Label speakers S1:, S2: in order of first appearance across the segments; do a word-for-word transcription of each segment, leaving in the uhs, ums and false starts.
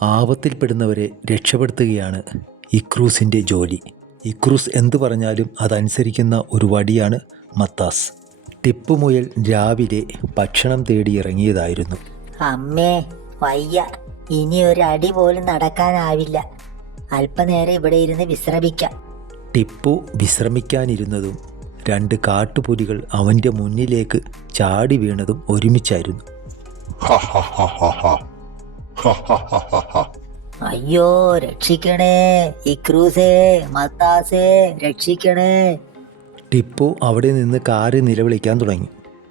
S1: ആപത്തിൽപ്പെടുന്നവരെ രക്ഷപ്പെടുത്തുകയാണ് ഇക്രൂസിൻ്റെ ജോലി. ഇക്രൂസ് എന്തു പറഞ്ഞാലും അതനുസരിക്കുന്ന ഒരു വടിയാണ് മത്താസ്. ടിപ്പു മുയൽ രാവിലെ ഭക്ഷണം തേടി ഇറങ്ങിയതായിരുന്നു.
S2: അമ്മേ വയ്യ, ഇനി ഒരു അടി പോലും നടക്കാനാവില്ല. അല്പനേരം ഇവിടെ ഇരുന്ന് വിശ്രമിക്കാം.
S1: ടിപ്പു വിശ്രമിക്കാനിരുന്നതും രണ്ട് കാട്ടുപുലികൾ അവൻ്റെ മുന്നിലേക്ക് ചാടി വീണതും ഒരുമിച്ചായിരുന്നു.
S2: അയ്യോ രക്ഷിക്കണേ, ഇക്രൂസേ, മത്താസേ, രക്ഷിക്കണേ.
S1: ടിപ്പു അവിടെ നിന്ന് കാറി നിലവിളിക്കാൻ തുടങ്ങി.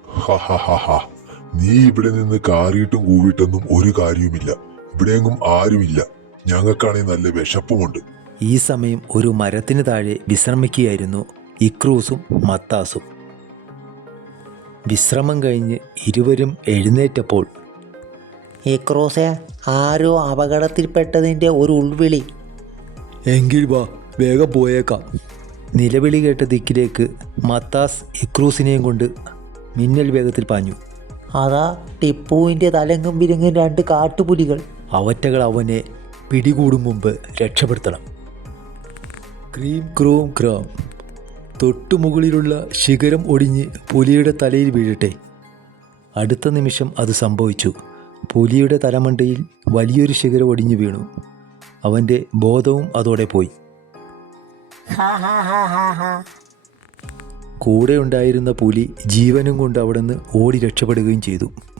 S3: നീ ഇവിടെ നിന്ന് കാറിയിട്ടും കൂവിയിട്ടൊന്നും ഒരു കാര്യവുമില്ല. ഇവിടെയെങ്ങും ആരുമില്ല. ഞങ്ങൾക്കാണെങ്കിൽ നല്ല വിശപ്പുമുണ്ട്.
S1: ഈ സമയം ഒരു മരത്തിന് താഴെ വിശ്രമിക്കുകയായിരുന്നു ഇക്രൂസും മത്താസും. വിശ്രമം കഴിഞ്ഞ് ഇരുവരും എഴുന്നേറ്റപ്പോൾ,
S2: ഇക്രൂസേ, ആരോ അപകടത്തിൽപ്പെട്ടതിൻ്റെ ഒരു ഉൾവിളി.
S1: എങ്കിൽ വാ, വേഗം പോയേക്കാം. നിലവിളി കേട്ട ദിക്കിലേക്ക് മത്താസ് ഇക്രൂസിനെയും കൊണ്ട് മിന്നൽ വേഗത്തിൽ പാഞ്ഞു.
S2: അതാ ടിപ്പുവിൻ്റെ തലങ്ങും വിലങ്ങും രണ്ട് കാട്ടുപുലികൾ.
S1: അവറ്റകൾ അവനെ പിടികൂടും മുമ്പ് രക്ഷപ്പെടുത്തണം. ക്രീം ക്രോം ക്രാം. തൊട്ടുമുകളിലുള്ള ശിഖരം ഒടിഞ്ഞ് പുലിയുടെ തലയിൽ വീഴട്ടെ. അടുത്ത നിമിഷം അത് സംഭവിച്ചു. പുലിയുടെ തലമണ്ടയിൽ വലിയൊരു ശിഖരം ഒടിഞ്ഞു വീണു. അവൻ്റെ ബോധവും അതോടെ പോയി. കൂടെ ഉണ്ടായിരുന്ന പുലി ജീവനും കൊണ്ട് അവിടുന്ന് ഓടി രക്ഷപ്പെടുകയും ചെയ്തു.